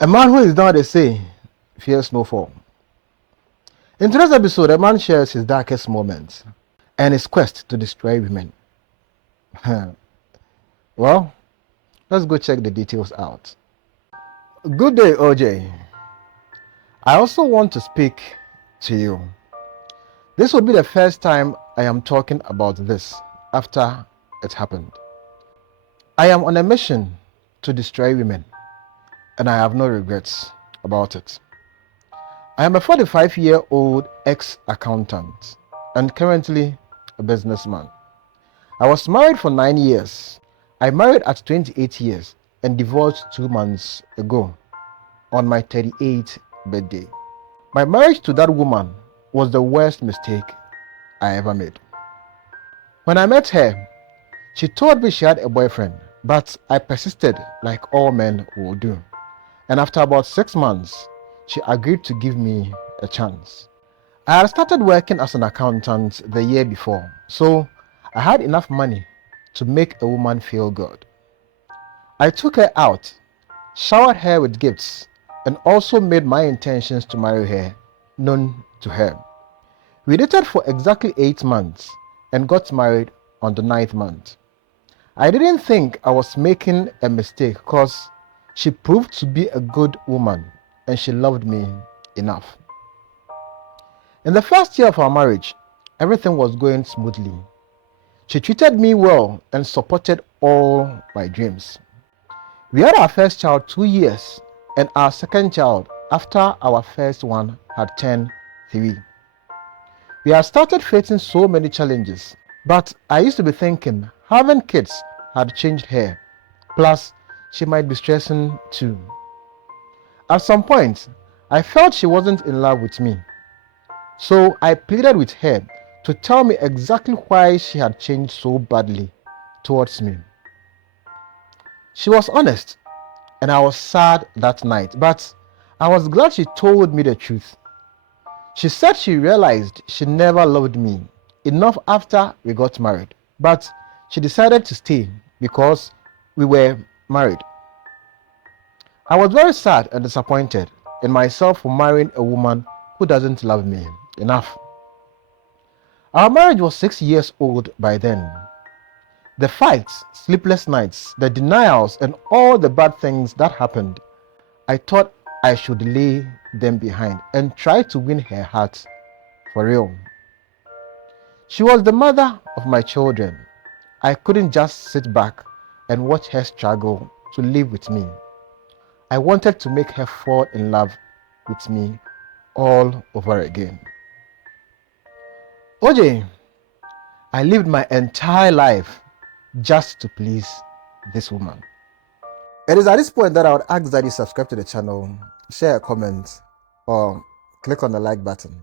A man who is down the sea fears no fall. In today's episode, a man shares his darkest moments and his quest to destroy women. Well, let's go check the details out. Good day, OJ. I also want to speak to you. This will be the first time I am talking about this after it happened. I am on a mission to destroy women, and I have no regrets about it. I am a 45-year-old ex-accountant and currently a businessman. I was married for 9 years. I married at 28 years and divorced 2 months ago on my 38th birthday. My marriage to that woman was the worst mistake I ever made. When I met her, she told me she had a boyfriend, but I persisted like all men will do. And after about 6 months, she agreed to give me a chance. I had started working as an accountant the year before, so I had enough money to make a woman feel good. I took her out, showered her with gifts, and also made my intentions to marry her known to her. We dated for exactly 8 months and got married on the 9th month. I didn't think I was making a mistake because she proved to be a good woman and she loved me enough. In the first year of our marriage, everything was going smoothly. She treated me well and supported all my dreams. We had our first child 2 years and our second child after our first one had turned 3. We had started facing so many challenges, but I used to be thinking having kids had changed her, plus she might be stressing too. At some point, I felt she wasn't in love with me, so I pleaded with her to tell me exactly why she had changed so badly towards me. She was honest, and I was sad that night, but I was glad she told me the truth. She said she realized she never loved me enough after we got married, but she decided to stay because we were married. I was very sad and disappointed in myself for marrying a woman who doesn't love me enough. Our marriage was 6 years old by then. The fights, sleepless nights, the denials, and all the bad things that happened, I thought I should lay them behind and try to win her heart for real. She was the mother of my children. I couldn't just sit back and watch her struggle to live with me. I wanted to make her fall in love with me all over again. OJ, I lived my entire life just to please this woman. It is at this point that I would ask that you subscribe to the channel, share a comment, or click on the like button.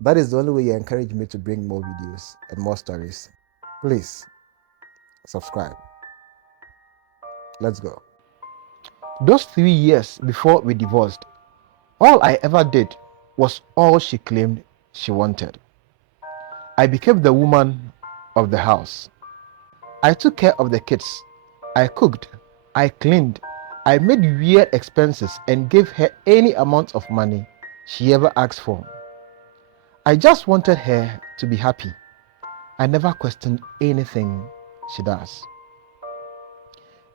That is the only way you encourage me to bring more videos and more stories. Please subscribe. Let's go. Those 3 years before we divorced, all I ever did was all she claimed she wanted. I became the woman of the house. I took care of the kids. I cooked. I cleaned. I made weird expenses and gave her any amount of money she ever asked for. I just wanted her to be happy. I never questioned anything she does.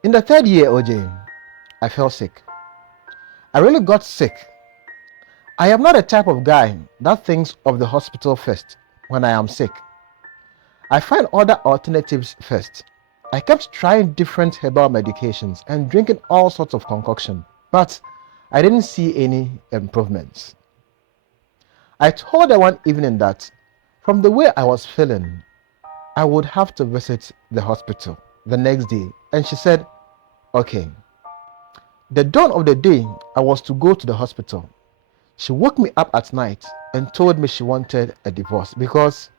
In the 3rd year, OJ, I fell sick. I really got sick. I am not a type of guy that thinks of the hospital first when I am sick. I find other alternatives first. I kept trying different herbal medications and drinking all sorts of concoction, but I didn't see any improvements. I told her one evening that from the way I was feeling, I would have to visit the hospital the next day, and she said, okay. The dawn of the day I was to go to the hospital, she woke me up at night and told me she wanted a divorce because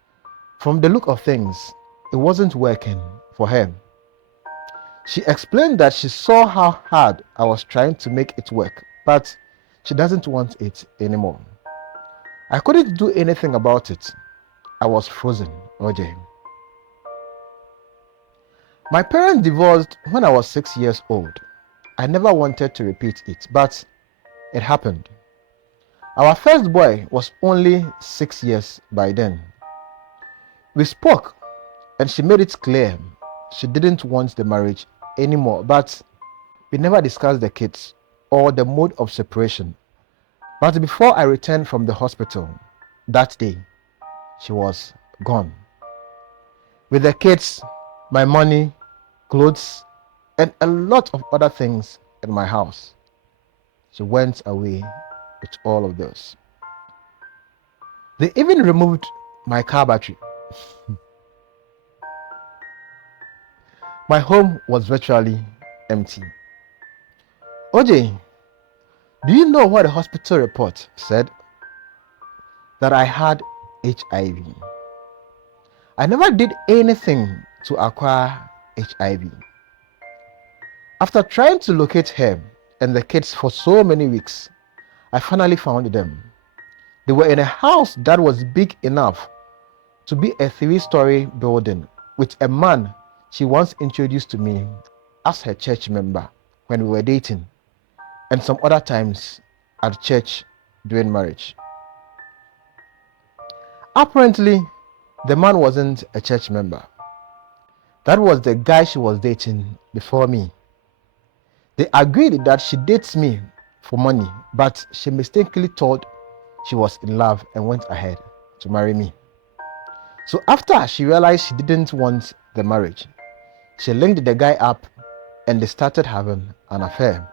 from the look of things, it wasn't working for her. She explained that she saw how hard I was trying to make it work, but she doesn't want it anymore. I couldn't do anything about it. I was frozen, OJ. My parents divorced when I was 6 years old. I never wanted to repeat it, but it happened. Our first boy was only 6 years by then. We spoke and she made it clear she didn't want the marriage anymore, but we never discussed the kids or the mode of separation. But before I returned from the hospital that day, she was gone. With the kids, my money, clothes, and a lot of other things in my house. She went away with all of those. They even removed my car battery. My home was virtually empty. OJ, do you know what the hospital report said? That I had HIV. I never did anything to acquire HIV. After trying to locate her and the kids for so many weeks, I finally found them. They were in a house that was big enough to be a 3-story building with a man she once introduced to me as her church member when we were dating, and some other times at church during marriage. Apparently, the man wasn't a church member. That was the guy she was dating before me. They agreed that she dates me for money, but she mistakenly thought she was in love and went ahead to marry me. So after she realized she didn't want the marriage, she linked the guy up and they started having an affair.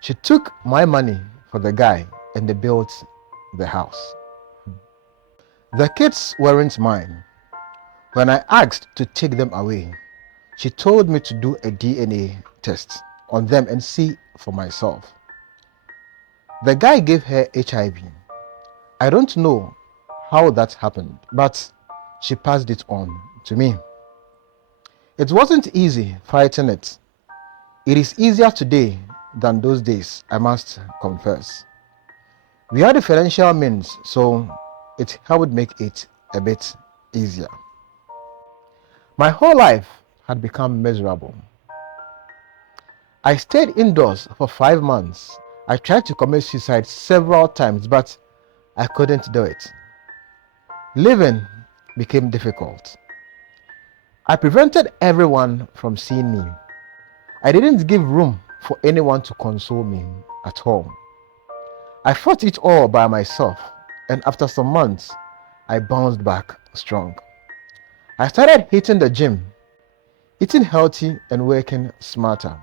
She took my money for the guy and they built the house. The kids weren't mine. When I asked to take them away, she told me to do a DNA test on them and see for myself. The guy gave her HIV. I don't know how that happened, but she passed it on to me. It wasn't easy fighting it. It is easier today than those days, I must confess. We had the financial means, so it helped make it a bit easier. My whole life had become miserable. I stayed indoors for 5 months. I tried to commit suicide several times, but I couldn't do it. Living became difficult. I prevented everyone from seeing me. I didn't give room for anyone to console me at all. I fought it all by myself, and after some months, I bounced back strong. I started hitting the gym, eating healthy and working smarter.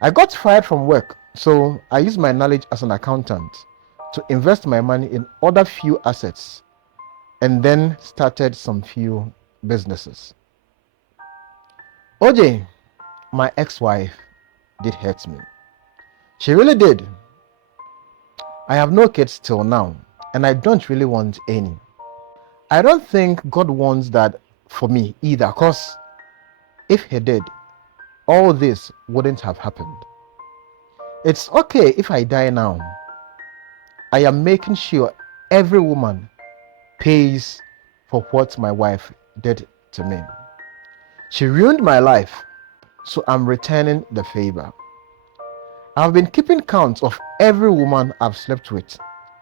I got fired from work, so I used my knowledge as an accountant to invest my money in other few assets and then started some few businesses. OJ, my ex-wife, did hurt me. She really did. I have no kids till now, and I don't really want any. I don't think God wants that for me either, because if He did, all this wouldn't have happened. It's okay if I die now. I am making sure every woman pays for what my wife did to me. She ruined my life, so I'm returning the favor. I've been keeping count of every woman I've slept with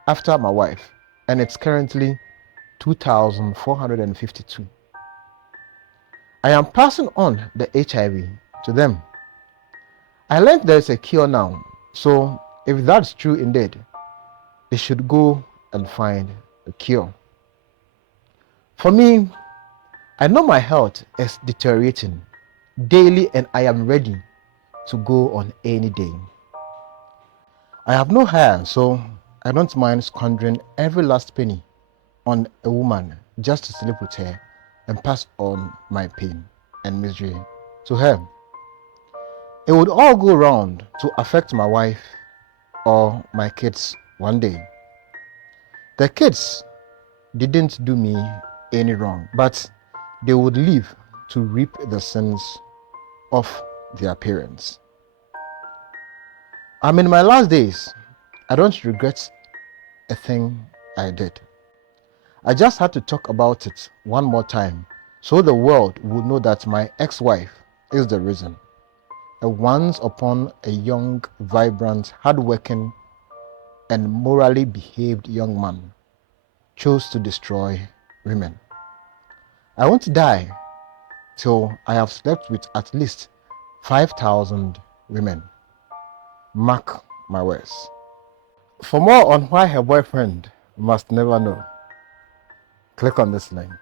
after my wife, and it's currently 2,452. I am passing on the HIV to them. I learned there's a cure now, so if that's true indeed, they should go and find a cure. For me, I know my health is deteriorating daily and I am ready to go on any day. I have no hair, so I don't mind squandering every last penny on a woman just to sleep with her and pass on my pain and misery to her. It would all go round to affect my wife or my kids one day. The kids didn't do me any wrong, but they would live to reap the sins of their parents. I'm in my last days. I don't regret a thing I did. I just had to talk about it one more time so the world would know that my ex-wife is the reason. A once upon a young, vibrant, hardworking and morally behaved young man chose to destroy women. I won't die till I have slept with at least 5,000 women. Mark my words. For more on why her boyfriend must never know, click on this link.